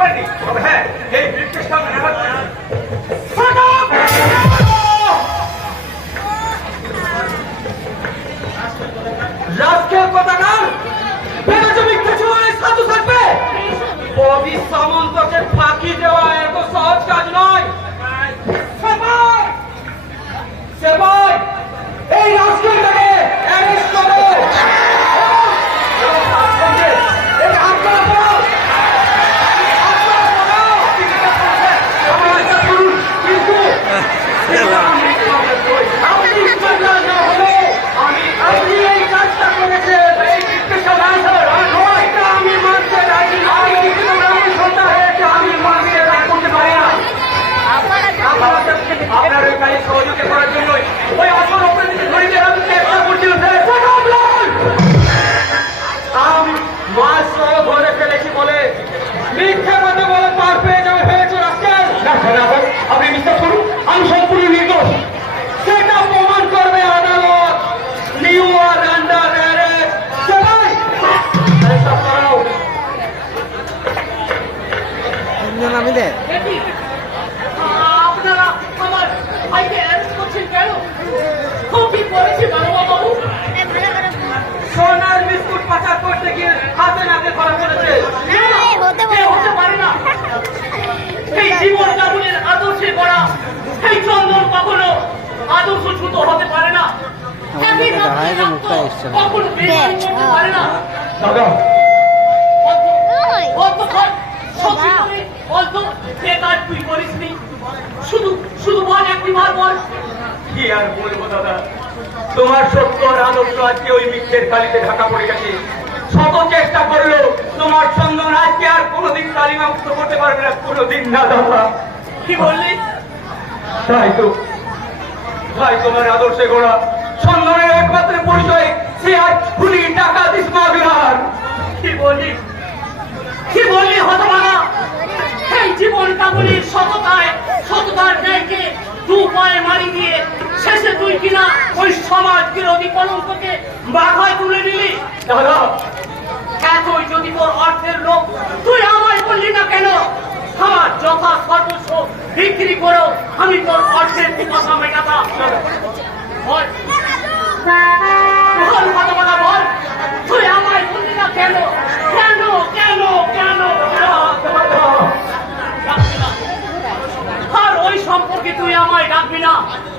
পারিনি, তবে হ্যাঁ এই বৃক্ষের সামনে নেবার রাজকের পতাকার সাধু থাকবে। কবি সামন্তকে ফাঁকি দেওয়া এত সহজ কাজ নয়। সেবাই এই রাজকেরটাকে অ্যারেস্ট করো। আপনার ওই কাজে সহযোগিতা করার জন্যই ওই আসল অপরাধীকে ধরে দিয়ে আমি চেষ্টা করছিলাম। আমি মাছ সহ ধরে ফেলেছি বলে মিথ্যে কথা বলে পার পেয়ে যাবে ভেবেছো রাস্তায়? আপনি বিশ্বাস করুন, আমি সম্পূর্ণ নির্দোষ। সেটা প্রমাণ করবে আদালত। নিউ আর আন্ডার অ্যারেস্ট। সবাই নামিলে আপনারা আমার ভাইকে অ্যারেস্ট করছেন কেন? খুব কি করেছি বাবু? সোনার বিস্কুট পাচার করতে গিয়ে হাতে নাতে ধরা পড়েছে। হতে পারে না। এই জীবন যাপনের আদর্শে গড়া এই চন্দন কখনো আদর্শচ্যুত হতে পারে না। কখনো বেশি করতে পারে না। দাদা তুই করিসনি, শুধু শুধু বল, একটি বার বল। কি আর বলবো দাদা, তোমার সত্য আর আদর্শ আজকে ওই মিথ্যের কালিতে ঢাকা পড়ে গেছে। শত চেষ্টা করলো তোমার চন্দন আজকে আর কোনোদিন কালিমা মুক্ত করতে পারবে না, কোনোদিন না দাদা। কি বললি? তাই তোমার আদর্শে গোড়া চন্দনের একমাত্র পরিচয় সে আজ খুনি টাকা স্মাগলার। কি বললি? কি বললি হতভাগা? এই জীবন কাবুলির সততার ন্যায়কে দু পায়ে মারি দিয়ে শেষে তুই কিনা ওই সমাজ বিরোধী কলঙ্ককে বাধায় তুলে নিলি। দাদা এতই যদি তোর অর্থের লোক, তুই আমায় বললি না কেন? আমার যথা সর্বস্ব বিক্রি করেও আমি তোর অর্থের পিপাসা মেটাতাম। বল হতভাগা, বল তুই আমায় বললি না কেন? কেন কেন কেন? আর ওই সম্পর্কে তুই আমায় ডাকবি না।